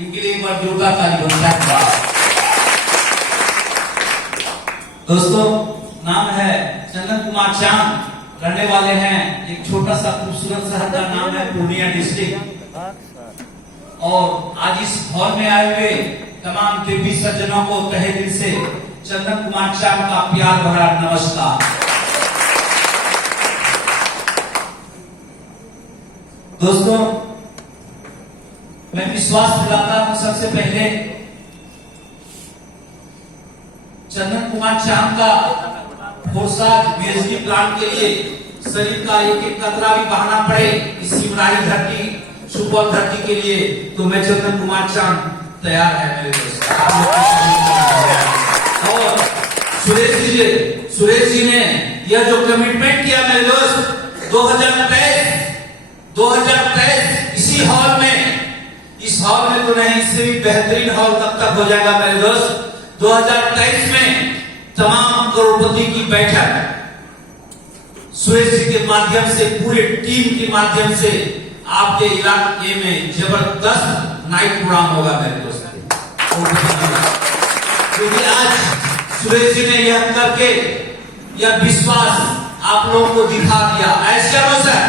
इनके लिए एक बार जोरदार ताली बनता है। दोस्तों, नाम है चंदन कुमार चांद, रहने वाले हैं एक छोटा सा खूबसूरत शहर का नाम है पूर्णिया डिस्ट्रिक्ट। और आज इस हॉल में आए हुए तमाम देवी सज्जनों को तहे दिल से चंदन कुमार चांद का प्यार भरा नमस्कार। दोस्तों, मैं विश्वास दिलाता हूं सबसे पहले चंदन कुमार चांद का फोरसाज पीएचडी प्लांट के लिए शरीर का एक एक कतरा भी बहाना पड़े इस सिमराही धरती सुपौल धरती के लिए, तो मैं चंदन कुमार चांद तैयार है मेरे दोस्त। और सुरेश जी ने यह जो कमिटमेंट किया मेरे दोस्त 2023 इसी हॉल में, इस हॉल में तो नहीं, इससे भी बेहतरीन हॉल तब तक हो जाएगा मेरे दोस्त। 2023 में तमाम करोड़पति की बैठक सुरेश जी के माध्यम से, पूरे टीम के माध्यम से आपके इलाके में जबरदस्त नाइट प्रोग्राम होगा मेरे दोस्त। क्योंकि आज सुरेश जी ने यह करके यह विश्वास आप लोगों को दिखा दिया, ऐसा सर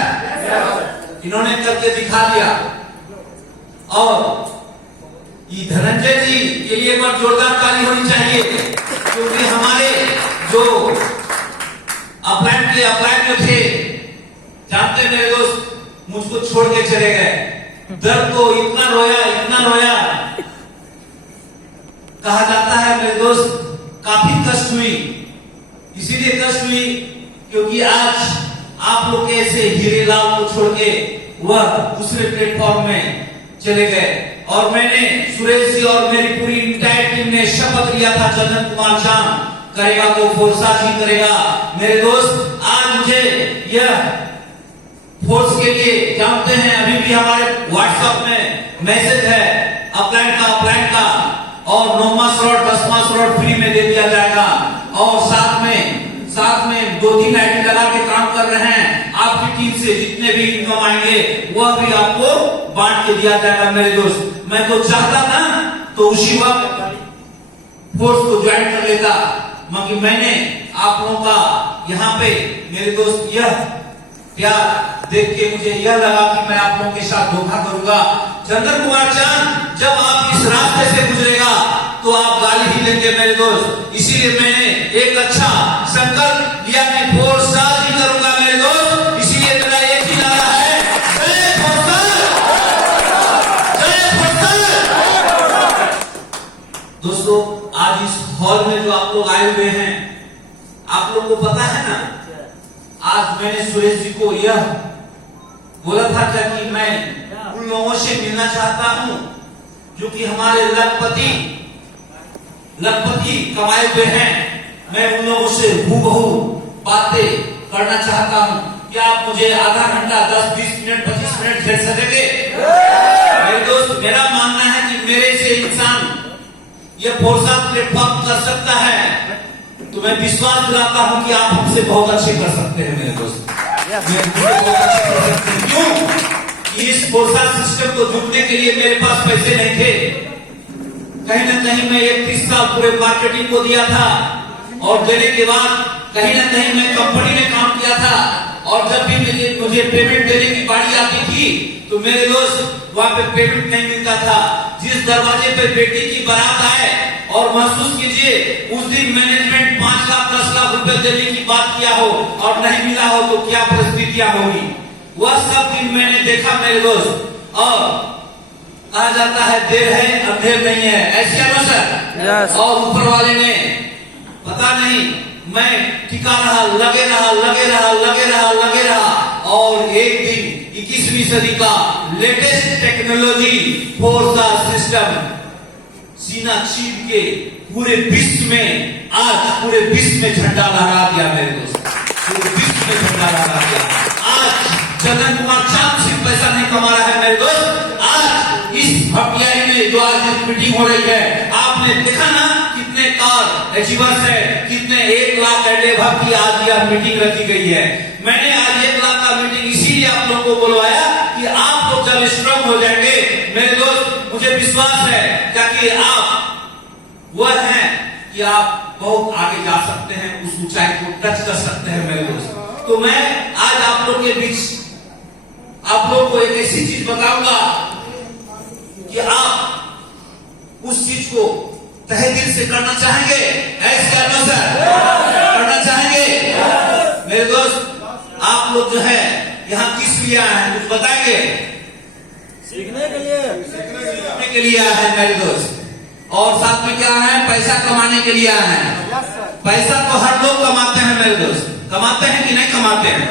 इन्होंने करके दिखा दिया। और ये धनंजय जी के लिए एक बार जोरदार ताली होनी चाहिए, क्योंकि हमारे जो अपलाइन जो थे, जानते मेरे दोस्त, मुझको छोड़ के चले गए। दर्द को इतना रोया कहा जाता है मेरे दोस्त, काफी कष्ट हुई। इसीलिए कष्ट हुई क्योंकि आज आप लोग ऐसे हीरे लाल को छोड़ के वह दूसरे प्लेटफॉर्म में चले गए। और मैंने, सुरेश जी और मेरी पूरी इंटायर टीम ने शपथ लिया था, चंदन कुमार चांद करेगा तो फोर्साज ही करेगा। मेरे दोस्त, आज मुझे यह फोर्स के लिए, जानते हैं अभी भी हमारे व्हाट्सएप में मैसेज है अपलाइन का, और 9वां स्लॉट 10वां स्लॉट फ्री में दे दिया जाएगा। और साथ में 2-3 आईडी लगा के काम कर रहे हैं। आपकी टीम से जितने भी इनकम आएंगे वह भी आपको बांट के दिया जाएगा मेरे दोस्त। मैं तो चाहता था तो उसी वक्त फोर्स को ज्वाइन कर लेता, मगर मैंने आप लोगों का यहाँ पे मेरे दोस्त यह प्यार देख के मुझे यह लगा कि मैं आप लोगों के साथ धोखा करूंगा। चंदन कुमार चांद जब आप इस रास्ते से गुजरेगा तो आप गाली ही देंगे मेरे दोस्त। इसीलिए मैंने एक अच्छा संकल्प लिया कि फोर्साज ही करूंगा मेरे दोस्त। इसीलिए मेरा एक ही नारा है, जय फोर्साज, जय फोर्साज। दोस्तों, आज इस हॉल में जो आप लोग आए हुए हैं, आप लोगों को पता है ना, आज मैंने सुरेश जी को यह बोला था कि मैं उन लोगों से मिलना चाहता हूं जो कि हमारे लखपति कमाए हुए हैं। मैं उन लोगों से हूबहू बातें करना चाहता हूं। क्या आप मुझे आधा घंटा, 10, 20 मिनट, 25 मिनट दे सकेंगे? मेरे दोस्त, मेरा मानना है कि मेरे से इंसान यह फोर्सा प्लेटफॉर्म कर सकता है, तो मैं विश्वास दिलाता हूं कि आप हमसे बहुत अच्छे कर सकते हैं मेरे दोस्त। क्यों? इस फोर्सा सिस्टम को जुटने के लिए मेरे पास पैसे नहीं थे। कहीं ना कहीं मैं 31 साल पूरे मार्केटिंग को दिया था, और देने के बाद कहीं ना कहीं मैं कंपनी में काम किया था। और जब भी मुझे पेमेंट देने की बारी आती थी तो मेरे दोस्त वहां पे पेमेंट नहीं मिलता था। जिस दरवाजे पे बेटी की बारात आए, और महसूस कीजिए उस दिन मैनेजमेंट 5 लाख 10 लाख रुपए देने की बात किया हो और नहीं मिला हो तो क्या परिस्थितियां होगी, वह सब दिन मैंने देखा मेरे दोस्त। और कहा जाता है देर है अंधेर नहीं है, ऐसे है ना सर? और ऊपर वाले ने पता नहीं, मैं टिका रहा, लगे रहा, और एक दिन 21वीं सदी का लेटेस्ट टेक्नोलॉजी फोर्सा सिस्टम सीना चीर के पूरे विश्व में, आज पूरे विश्व में झंडा लहरा दिया मेरे दोस्त, पूरे विश्व में झंडा लहरा दिया। आज चंदन कुमार चांद सिर्फ पैसा नहीं कमा रहा है मेरे दोस्त, आज इस भटियाई में जो आज मीटिंग हो रही है, आपने देखा ना कितने कार अचीवर्स है, कितने 1 लाख एडेभव की आज यह मीटिंग रखी गई है। मैंने आज 1 लाख का मीटिंग इसीलिए आप लोगों को बुलवाया कि आप लोग जब स्ट्रांग हो जाएंगे मेरे दोस्त, मुझे विश्वास है ताकि आप वह हैं कि आप बहुत आगे जा सकते हैं, उस ऊंचाई को टच कर सकते हैं मेरे दोस्त। तो मैं आज आप लोग के बीच आप लोग को एक ऐसी चीज बताऊंगा कि आप उस चीज को तहे दिल से करना चाहेंगे। ऐसे करना सर करना चाहेंगे मेरे दोस्त। आप लोग जो है यहाँ किस लिए आए हैं कुछ बताएंगे? सीखने के लिए आए हैं मेरे दोस्त। और साथ में क्या है? पैसा कमाने के लिए आए हैं। पैसा तो हर लोग कमाते हैं मेरे दोस्त, कमाते हैं कि नहीं कमाते हैं?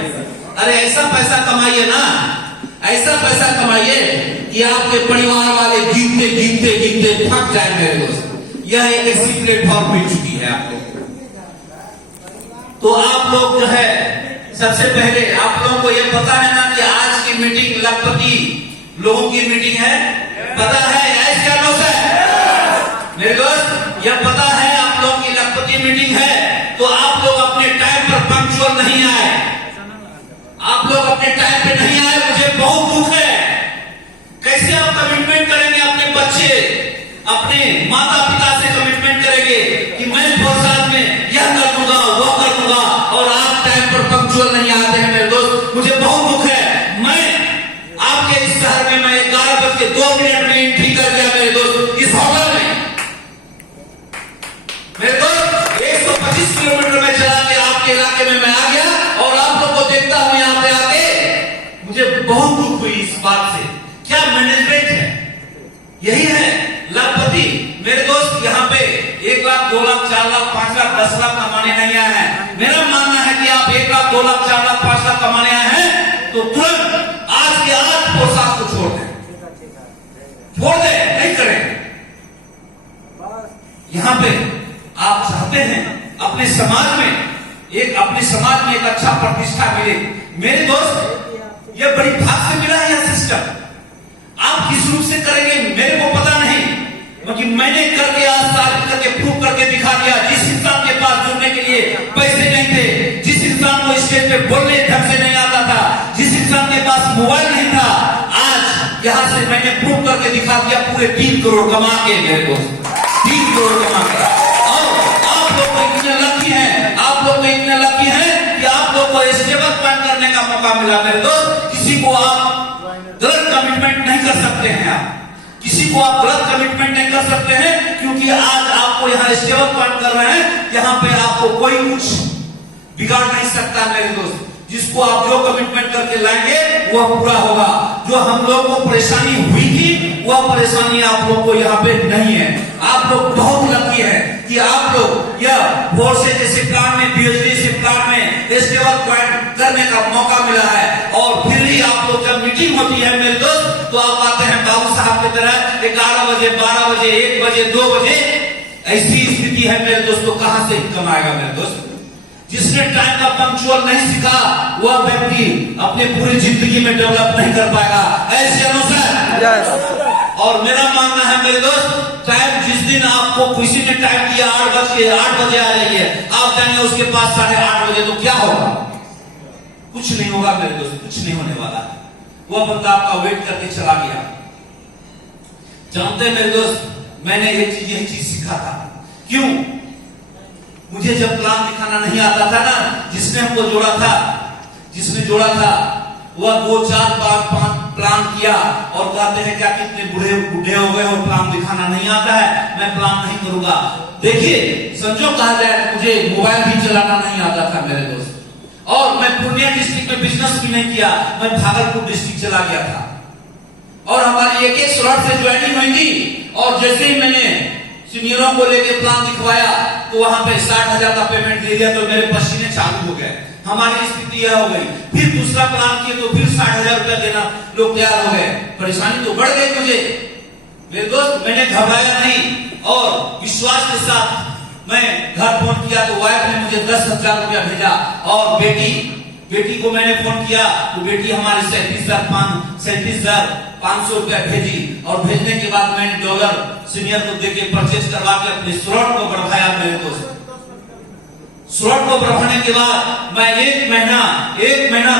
अरे ऐसा पैसा कमाइए ना, ऐसा पैसा कमाइए कि आपके परिवार वाले गिनते गिनते गिनते थक जाए मेरे दोस्त। यह एक ऐसी प्लेटफॉर्म मिल चुकी है आप लोग। तो आप लोग जो है सबसे पहले आप लोगों को यह पता है ना कि आज की मीटिंग लखपति लोगों की मीटिंग है, पता है? ऐसे मेरे दोस्त यह पता है आप लोगों की लखपति मीटिंग है। तो आप लोग अपने टाइम पर पंक्चुअल नहीं आए, आप लोग अपने टाइम पे नहीं आए, मुझे बहुत दुख है। कैसे आप कमिटमेंट करेंगे अपने बच्चे, अपने माता पिता से कमिटमेंट करेंगे कि मैं 4 साल में यह कर दूंगा वो कर दूंगा, और आप टाइम पर पंक्चुअल नहीं आते हैं मेरे दोस्त, मुझे बहुत दुख है। मैं आपके इस शहर में मैं 11:02 में एंट्री कर गया मेरे दोस्त इस होटल में। मेरे दोस्त 125 किलोमीटर में चला के आपके इलाके में मैं आ गया, और आप लोग को देखता हूं यहाँ पे आके मुझे बहुत दुख हुई इस बात से। क्या मैनेजमेंट है? यही है लखपति मेरे दोस्त। यहाँ पे 1 लाख 2 लाख 4 लाख 5 लाख 10 लाख कमाने नहीं आए हैं। मेरा मानना है कि आप 1 लाख 2 लाख 4 लाख 5 लाख कमाने आए हैं तो तुरंत आज के आज पोशाक को छोड़ दें, छोड़ दें, नहीं करें। यहाँ पे आप चाहते हैं अपने समाज में एक अच्छा प्रतिष्ठा मिले। मेरे दोस्त ये बड़ी भाग से मिला है यह सिस्टम। आप किस रूप से करेंगे मेरे को पता नहीं, लेकिन मैंने करके आज साबित करके प्रूव करके दिखा दिया। जिस इंसान के पास जुड़ने के लिए पैसे नहीं थे, जिस इंसान को स्टेज पे बोलने ढंग से नहीं आता था, जिस इंसान के पास मोबाइल नहीं था, आज यहाँ से मैंने प्रूव करके दिखा दिया पूरे 3 करोड़ कमा के मेरे दोस्त, 3 करोड़ कमा के। आप लोग इतने लकी हैं कि आप लोग को स्टेबल प्लान करने का मौका मिला मेरे दोस्त। किसी को आप गलत कमिटमेंट नहीं कर सकते हैं, आप किसी को आप गलत कमिटमेंट नहीं कर सकते हैं, क्योंकि आज आपको यहाँ स्टेबल प्लान कर रहे हैं। यहाँ पे आपको कोई कुछ बिगाड़ नहीं सकता मेरे दोस्त। जिसको आप जो कमिटमेंट करके लाएंगे वह पूरा होगा। जो हम लोग को परेशानी हुई थी वह परेशानी आप लोग को यहाँ पे नहीं है। आप लोग बहुत लकी है कि आप लोग यह बोर्ड से जैसे प्लान में पीएचडी से प्लान में स्टेबल प्लान करने का मौका मिला है। और फिर भी आप लोग जब मीटिंग होती है मेरे दोस्त तो आप आते हैं बाबू साहब की तरह 11 बजे 12 बजे 1 बजे 2 बजे। ऐसी स्थिति है मेरे दोस्तों, कहां से इनकम आएगा मेरे दोस्त? जिसने टाइम का पंक्चुअल नहीं सीखा वह व्यक्ति अपने पूरी जिंदगी में डेवलप नहीं कर पाएगा। ऐसे अनुसार और मेरा मानना है मेरे दोस्त, टाइम जिस दिन आपको किसी ने टाइम दिया 8 बजे आ रही है, आप जाएंगे उसके पास 8:30 बजे, तो क्या होगा? कुछ नहीं होगा मेरे दोस्त, कुछ नहीं होने वाला है। वह बंदा आपका वेट करके चला गया। जानते मेरे दोस्त, मैंने यही चीज सीखा था। क्यों? मुझे जब प्लान दिखाना नहीं आता था ना, जिसने हमको जिसने जोड़ा था वह 2 4 5 प्लान किया और कहते हैं क्या कितने बूढ़े हो गए और प्लान दिखाना नहीं आता है, मैं प्लान नहीं करूंगा। देखिए संजोग कहा जाए मुझे मोबाइल भी चलाना नहीं आता था मेरे दोस्त, और मैं पूर्णिया डिस्ट्रिक्ट में बिजनेस भी नहीं किया, मैं भागलपुर डिस्ट्रिक्ट चला गया था। और हमारी एक स्लॉट से ज्वाइनिंग हुई थी, और जैसे ही मैंने सीनियरों को लेके प्लान दिखवाया तो वहां पे 60,000 का पेमेंट दे दिया, तो मेरे पसीने चालू हो गए। हमारी स्थिति यह हो गई। फिर दूसरा प्लान किए तो फिर 60,000 रुपया देना लोग तैयार हो गए। परेशानी तो बढ़ गई मुझे मेरे दोस्त। मैंने घबराया नहीं और विश्वास के साथ मैं घर फोन किया तो वाइफ ने मुझे 10,000 रुपया भेजा, और बेटी को मैंने फोन किया तो बेटी हमारे 37,500 रुपया भेजी। और भेजने के बाद मैंने डॉलर सीनियर को देके परचेज करवा के अपने स्लॉट को बढ़ाया मेरे दोस्त। स्लॉट को बढ़ाने के बाद मैं एक महीना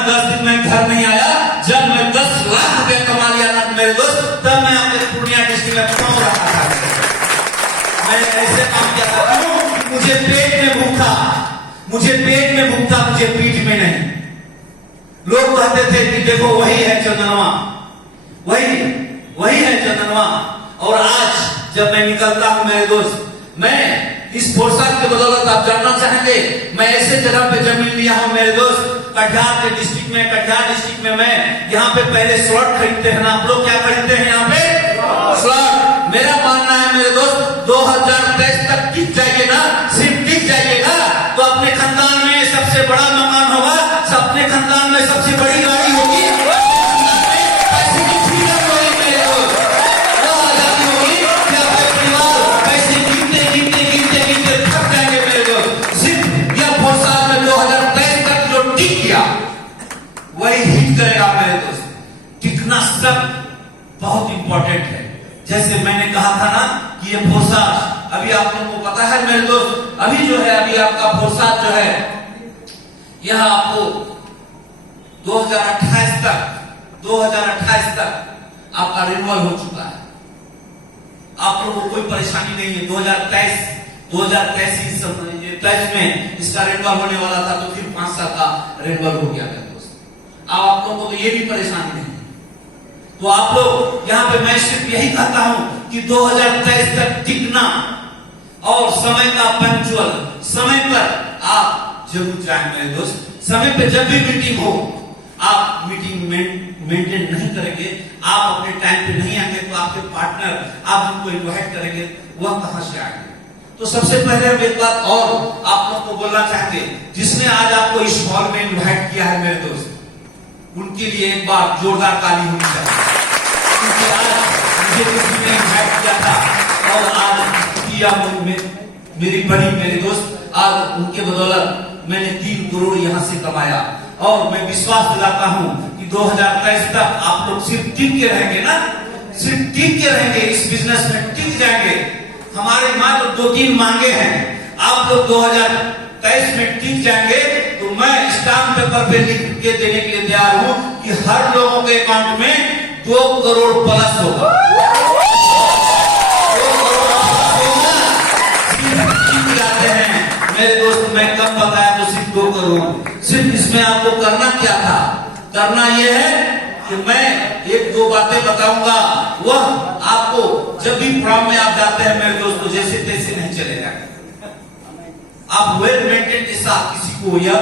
10 दिन में घर नहीं आया। जब मैं 10 लाख रुपया कमा लिया ना मेरे दोस्त, तब मैं अपने पूर्णिया डिस्ट्रिक्ट में क्यों रहा था? मैं ऐसे काम किया था क्यों? मुझे पेट में भूख था, मुझे पेट में भूख था, मुझे पीठ में नहीं। लोग कहते थे कि देखो वही है चंदनवा, वही है चंदनवा। और आज जब मैं निकलता हूं मेरे दोस्त, मैं इस फोर्साज के बदौलत आप जानना चाहेंगे, मैं ऐसे जगह पे जमीन लिया हूं मेरे दोस्त, कटिहार के डिस्ट्रिक्ट में, कटिहार डिस्ट्रिक्ट में मैं यहाँ पे पहले स्लॉट खरीदते हैं ना, आप लोग क्या खरीदते हैं यहाँ पे? स्लॉट। मेरा मानना है मेरे दोस्त 2023 तक टिक जाइए ना, सिर्फ टिक जाइएगा तो अपने खानदान में सबसे बड़ा मकान होगा, अपने खानदान में सबसे बड़ी गाड़ी होगी, पैसे की फ्रीडम होगी मेरे दोस्त, वो आजादी होगी कि अपने परिवार पैसे गिनते गिनते गिनते गिनते थक जाएंगे मेरे दोस्त। सिर्फ यह फोर्साज में 2023 तक जो टिक गया वही हिट करेगा मेरे दोस्त। टिकना सब बहुत इंपॉर्टेंट है। जैसे मैंने कहा था ना कि ये फोर्साज, अभी आप लोगों को पता है मेरे दोस्त, अभी जो है अभी आपका फोर्साज जो है यह आपको 2028 तक आपका रिन्यूअल हो चुका है। आप लोगों को कोई परेशानी नहीं है। 2023 में इसका रिन्यूअल होने वाला था, तो फिर 5 साल का रिन्यूअल हो गया मेरे दोस्त। अब आप लोगों को तो ये भी परेशानी नहीं है। तो आप लोग यहाँ पे मैं सिर्फ यही कहता हूं कि 2023 तक टिकना और समय का पंक्चुअल, समय पर आप जरूर जाएं मेरे दोस्त। समय पे जब भी मीटिंग हो, आप मीटिंग मेंटेन नहीं करेंगे, आप अपने टाइम पे नहीं आएंगे, तो आपके पार्टनर आप जिनको इन्वाइट करेंगे वह कहां से आएंगे? तो सबसे पहले हम एक बात और आप लोग को बोलना चाहते, जिसने आज आपको इस हॉल में इन्वाइट किया है मेरे दोस्त, उनके लिए एक बार जोरदार ताली होनी चाहिए। क्योंकि आज मुझे किसी ने इन्वाइट किया था और आज किया मेरी बड़ी मेरे दोस्त, आज उनके बदौलत मैंने 3 करोड़ यहां से कमाया। और मैं विश्वास दिलाता हूं कि 2023 तक आप लोग सिर्फ टिक के रहेंगे ना, सिर्फ टिक के रहेंगे, इस बिजनेस में टिक जाएंगे। हमारे मात्र 2-3 मांगे हैं, आप लोग 2023 में टिक जाएंगे तो मैं स्टाम्प पेपर पे लिख के देने के लिए तैयार हूं कि हर लोगों के अकाउंट में 2 करोड़ प्लस होगा। 2 करोड़ जाते हैं मेरे दोस्त, मैं कम बताया तो सिर्फ 2 करोड़। सिर्फ इसमें आपको करना क्या था? करना यह है कि मैं 1-2 बातें बताऊंगा, वह आपको जब भी फॉर्म में आप जाते हैं मेरे दोस्तों, जैसे तैसे नहीं चलेगा। आप वेल मेंटेन के साथ किसी को या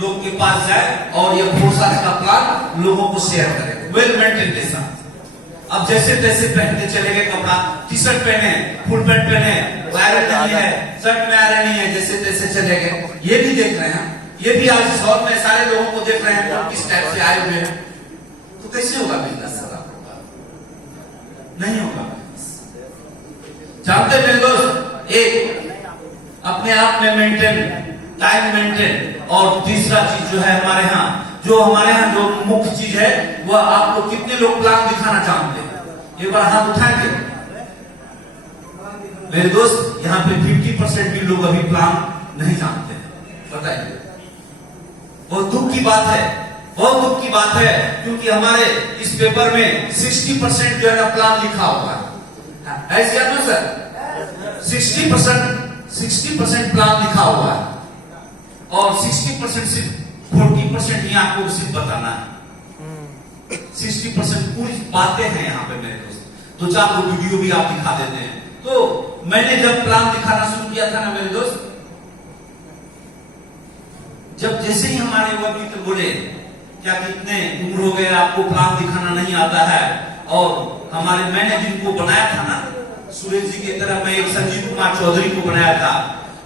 लोग के पास जाए और यह फोर्साज का प्लान लोगों को शेयर करें वेल मेंटेन के साथ। अब जैसे तैसे पहनते चले गए कपड़ा, टी-शर्ट पहने, फुल पैंट पहने, आयरन नहीं है, शर्ट में आयरन नहीं है, जैसे तैसे चले गए। ये भी देख रहे हैं, ये भी आज शॉप में सारे लोगों को देख रहे हैं वो किस टाइप से आए हुए हैं। तो कैसे होगा बिजनेस? नहीं होगा। जानते मेरे दोस्त, एक अपने आप में मेंटेन, टाइम मेंटेन, और तीसरा चीज जो है हमारे यहाँ जो मुख्य चीज है वह आपको कितने लोग प्लान दिखाना चाहते हैं? एक बार हाथ उठाएंगे मेरे दोस्त। यहाँ पे 50% भी लोग अभी प्लान नहीं जानते हैं, बताइए। बहुत दुख की बात है, बहुत दुख की बात है, क्योंकि हमारे इस पेपर में 60% जो है ना प्लान लिखा हुआ है। ऐसे क्या सर? 60% प्लान लिखा हुआ है और 60% सिर्फ 40% ही आपको सिर्फ बताना है। 60% पूरी बातें हैं यहाँ पे मेरे दोस्त। 2-4 वीडियो भी आप दिखा देते हैं। तो मैंने जब प्लान दिखाना शुरू किया था ना मेरे दोस्त, जब जैसे ही हमारे वो मित्र बोले क्या कितने उम्र हो गए आपको प्लान दिखाना नहीं आता है, और हमारे मैंने जिनको बनाया था ना सुरेश जी की तरह, मैं एक संजीव कुमार चौधरी को बनाया था,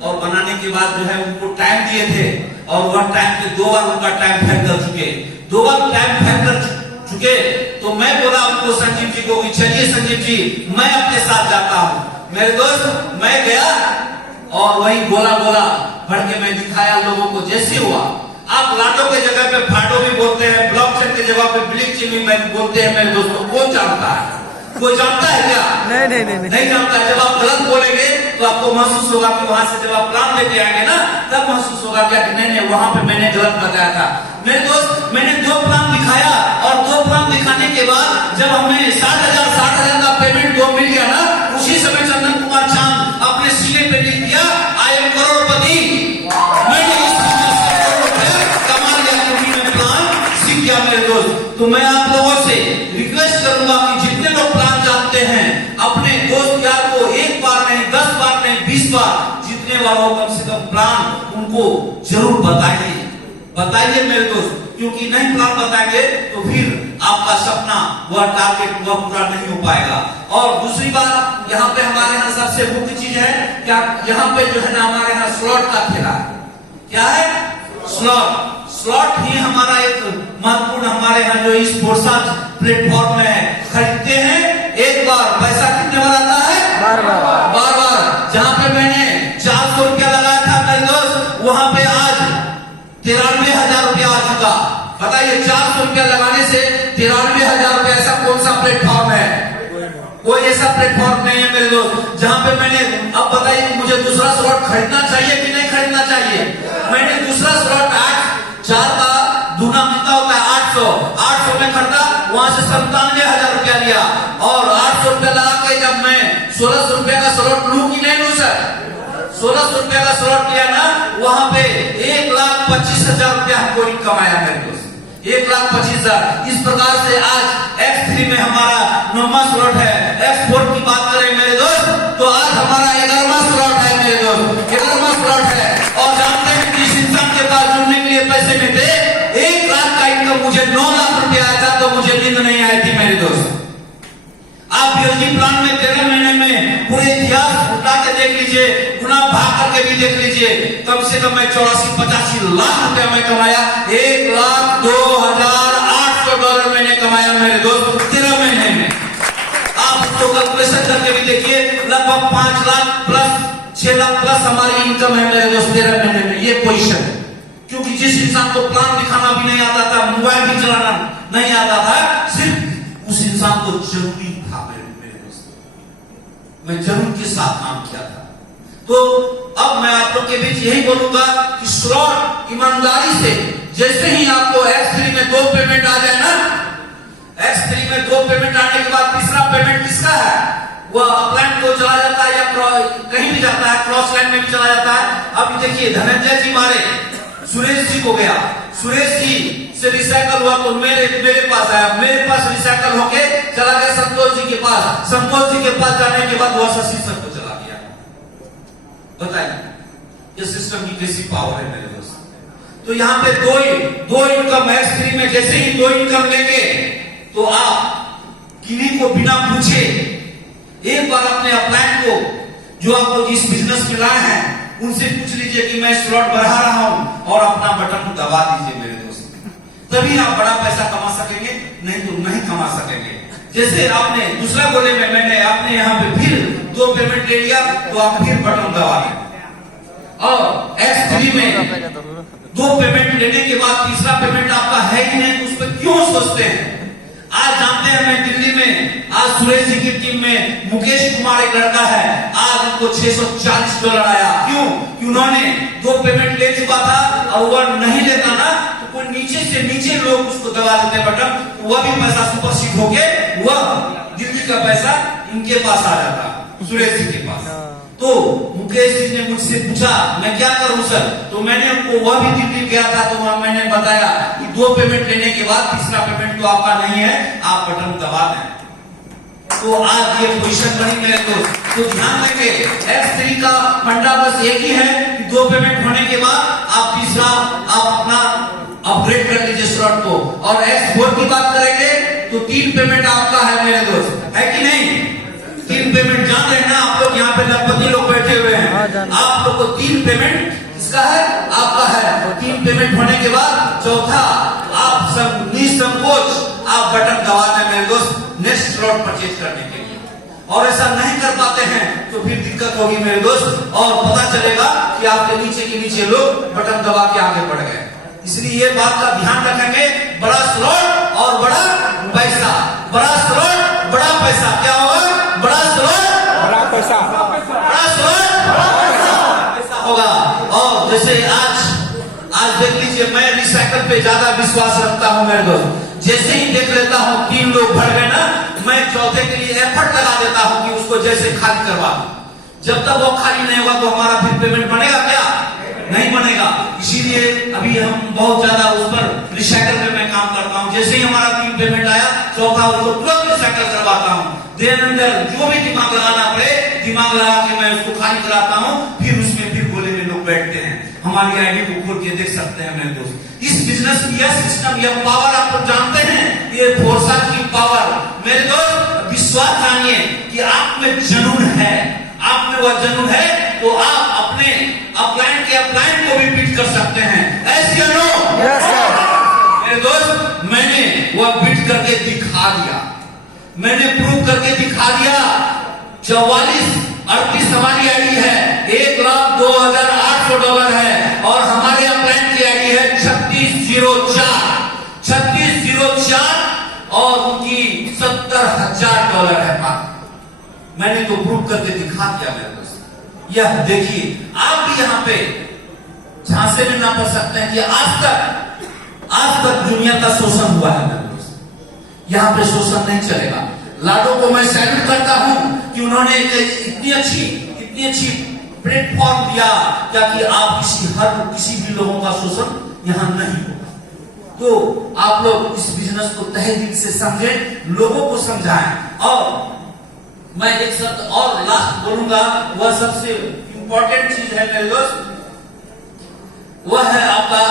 और बनाने के बाद जो है उनको टाइम दिए थे, और वह टाइम पे 2 बार उनका टाइम फेल कर चुके, 2 बार टाइम फेल कर चुके। तो मैं बोला उनको, संजीव जी को, कि चलिए संजीव जी मैं आपके साथ जाता हूं। मेरे दोस्त मैं गया और वही गोला भर के मैं दिखाया लोगों को। जैसे हुआ, आप लाडो के जगह पे फाडो भी बोलते हैं, ब्लॉकचेन के जगह पे ब्लिक चिनी बोलते हैं मेरे दोस्तों, कौन जानता है? कोई जानता है क्या? नहीं जानता है। जब आप गलत बोलेंगे तो आपको महसूस होगा कि वहां से जब आप प्लान लेके आएंगे ना, तब महसूस होगा क्या कि नहीं वहां पे मैंने गलत बताया था। मेरे दोस्त, मैंने 2 प्लान दिखाया और 2 प्लान दिखाने के बाद जब हमें 60,000 का पेमेंट 2 मिल गया ना, उसी समय चंदन कुमार चांद अपने सीने पे लिख दिया, आई एम करोड़पति। मैंने इस कमा लिया क्योंकि मैं प्लान सीख गया मेरे दोस्त। तो मैं आप लोगों से रिक्वेस्ट करूंगा कि जितने लोग प्लान जानते हैं, अपने दोस्त यार को 1 बार नहीं, 10 बार नहीं, 20 बार, जितने बार हो कम से कम प्लान उनको जरूर बताइए मेरे दोस्त। क्योंकि नहीं प्लान बताएंगे तो फिर आपका सपना, वह टारगेट वह पूरा नहीं हो पाएगा। और दूसरी बात, यहाँ पे हमारे यहाँ सबसे मुख्य चीज है क्या, यहाँ पे जो है ना हमारे यहाँ स्लॉट का खेला है। क्या है? स्लॉट ही हमारा एक महत्वपूर्ण, हमारे यहाँ जो इस पोर्साज प्लेटफॉर्म में खरीदते हैं, एक बार पैसा कितने बार आता है? बार। जहाँ पे मैंने 400 रुपया लगाया था मेरे दोस्त, वहां पे आज 93,000 रुपया आ चुका। बताइए 400 रुपया लगाने से 93,000 रुपया, ऐसा कौन सा प्लेटफॉर्म है? कोई ऐसा प्लेटफॉर्म नहीं है मेरे दोस्त जहां पे मैंने, अब बताइए मुझे दूसरा स्लॉट खरीदना चाहिए कि नहीं खरीदना चाहिए? मैंने दूसरा स्लॉट 4 का दूना कितना होता है? 800 में खरीदा, वहां से 97,000 रुपया लिया। और 800 रुपया लगा के जब मैं 1600 रुपया का स्लॉट लूं कि नहीं लूं सर? 1600 रुपया का स्लॉट लिया ना, वहां पे 1,25,000 रुपया हमको कमाया मेरे दोस्त, 1,25,000। इस प्रकार से आज X3 में हमारा 9वां स्लॉट है। X4 की बात करें मेरे दोस्त तो आज हमारा 11वां स्लॉट है मेरे दोस्त, 11वां स्लॉट है। और जानते हैं कि इस इंसान के पास जुड़ने के लिए पैसे में थे 1 लाख का इनकम, मुझे 9 लाख रुपया आया था तो मुझे नींद नहीं आई थी मेरे दोस्त। आप बीएसडी प्लान में 13 महीने में पूरे इतिहास उठा के देख लीजिए, गुना भाग करके भी देख लीजिए, कम से कम मैं 84-85 लाख रुपया मैं कमाया, 1,02,800 डॉलर मैंने कमाया मेरे दोस्त 13 महीने में। आप उसको कैलकुलेशन करके भी देखिए, लगभग 5 लाख प्लस 6 लाख प्लस हमारी इनकम है मेरे दोस्त 13 महीने में। ये पोजीशन है क्योंकि जिस इंसान को प्लान दिखाना भी नहीं आता था, मोबाइल भी चलाना नहीं आता था, सिर्फ उस इंसान को जरूरी था मेरे दोस्त, मैं जरूर के साथ काम किया था। तो अब मैं आप लोग के बीच यही बोलूंगा कि स्लॉट ईमानदारी से, जैसे ही आपको X3 में 2 पेमेंट आ जाए ना, X3 में 2 पेमेंट आने के बाद तीसरा पेमेंट किसका है? वह अपलाइन को चला जाता है या कहीं भी जाता है, क्रॉस लाइन में भी चला जाता है। अब देखिए धनंजय जी मारे सुरेश जी को गया, सुरेश जी से रिसाइकल हुआ तो मेरे पास आया, मेरे पास रिसाइकल होके चला गया संतोष जी के पास, संतोष जी के पास जाने के बाद वह शशि सर को चला गया। बताइए ये सिस्टम की कैसी पावर है मेरे दोस्त। तो यहाँ पे दो इनकम X3 में, जैसे ही 2 इनकम लेंगे तो आप किन्हीं को बिना पूछे एक बार अपने अपलाइन को, जो आपको जिस बिजनेस में लाए हैं, उनसे पूछ लीजिए कि मैं स्लॉट बढ़ा रहा हूं और अपना बटन दबा दीजिए मेरे दोस्त, तभी आप बड़ा पैसा कमा सकेंगे, नहीं तो नहीं कमा सकेंगे। जैसे आपने दूसरा बोले में मैंने आपने यहाँ पे फिर 2 पेमेंट ले लिया तो आप फिर बटन दबा दें। और X3 में 2 पेमेंट लेने के बाद तीसरा पेमेंट आपका है ही नहीं, तो उस पर क्यों सोचते हैं? आज जानते हैं मैं दिल्ली में, आज सुरेश जी की टीम में मुकेश कुमार एक लड़का है, आज उनको $640 आया। क्यों? कि उन्होंने 2 पेमेंट ले चुका था और वह नहीं लेता ना तो कोई नीचे से नीचे लोग उसको दबा देते बटन, तो वह भी पैसा सुपरसीड होके वह दिल्ली का पैसा इनके पास आ जाता, सुरेश जी के पास। तो मुकेश जी ने मुझसे पूछा मैं क्या करूं सर, तो मैंने उनको, वह भी दिल्ली गया था तो वहां मैंने बताया कि 2 पेमेंट लेने के बाद तीसरा पेमेंट तो आपका नहीं है, आप बटन दबा दें। तो आज ये पोजीशन बनी मेरे दोस्त। तो ध्यान रखेंगे X3 का फंडा बस एक ही है कि 2 पेमेंट होने के बाद आप तीसरा आप अपना अपग्रेड कर लीजिए स्लॉट को। और X4 की बात करेंगे तो 3 पेमेंट आपका है मेरे दोस्त, है कि नहीं? 3 पेमेंट जान रहे हैं ना आप लोग, यहाँ पे लखपति लोग बैठे हुए हैं, आप लोग को 3 पेमेंट किसका है? आपका है। 3 पेमेंट होने के बाद चौथा आप सब निसंकोच आप बटन दबा दें मेरे दोस्त नेक्स्ट स्लॉट परचेज करने के लिए। और ऐसा नहीं कर पाते हैं तो फिर दिक्कत होगी मेरे दोस्त, और पता चलेगा कि आपके नीचे के नीचे लोग बटन दबा के आगे बढ़ गए। इसलिए ये बात का ध्यान रखेंगे, बड़ा स्लॉट और बड़ा पैसा, बड़ा स्लॉट बड़ा पैसा क्या होगा? बड़ा स्रोत, बड़ा पैसा, बड़ा स्रोत पैसा होगा। और जैसे आज देख लीजिए, मैं रिसाइकल पे ज्यादा विश्वास रखता हूं मेरे दोस्त। जैसे ही देख लेता हूं 3 लोग भर गए ना, मैं चौथे के लिए एफर्ट लगा देता हूं कि उसको जैसे खाली करवा दूं। जब तक वो खाली नहीं होगा तो हमारा फिर पेमेंट बनेगा क्या? नहीं बनेगा। इसीलिए अभी हम बहुत ज्यादा उस पर रिसाइकल में मैं काम करता हूं। जैसे ही हमारा 3 पेमेंट आया, चौथा उसको तुरंत रिसाइकल करवाता हूं। देर अंदर जो भी दिमाग लगाना पड़े, दिमाग लगा के मैं उसको खाली कराता हूं। फिर उसमें फिर गोले में लोग बैठते हैं। हमारी आईडी को खोल के देख सकते हैं मेरे दोस्त। इस बिजनेस में यह सिस्टम, यह पावर आप लोग जानते हैं, ये फोर्सा की पावर। मेरे दोस्त विश्वास जानिए कि आप में जुनून है, आप में वह जुनून है तो आप अपने अपलाइन के अपलाइन को भी बीट कर सकते हैं। ऐसे नो मेरे दोस्त, मैंने वह बीट करके दिखा दिया, मैंने प्रूव करके दिखा दिया। 4438 हमारी आईडी है, $1,02,800 है। और हमारे अपलाइन की आईडी है 3604 और उनकी $70,000 है। मैंने तो प्रूव करके दिखा दिया मेरे दोस्त। यह देखिए, आप भी यहाँ पे झांसे में ना पड़ सकते हैं कि आज तक दुनिया का शोषण हुआ है मेरे दोस्त। यहाँ पे शोषण नहीं चलेगा। लाडो को मैं सैल्यूट करता हूं कि उन्होंने इतनी अच्छी प्लेटफॉर्म दिया ताकि आप किसी भी लोगों का शोषण यहाँ नहीं होगा। तो आप लोग इस बिजनेस को तहे दिल से समझें, लोगों को समझाएं। और मैं एक शब्द और लास्ट बोलूंगा, वह सबसे इंपॉर्टेंट चीज है मेरे दोस्त, वह है आपका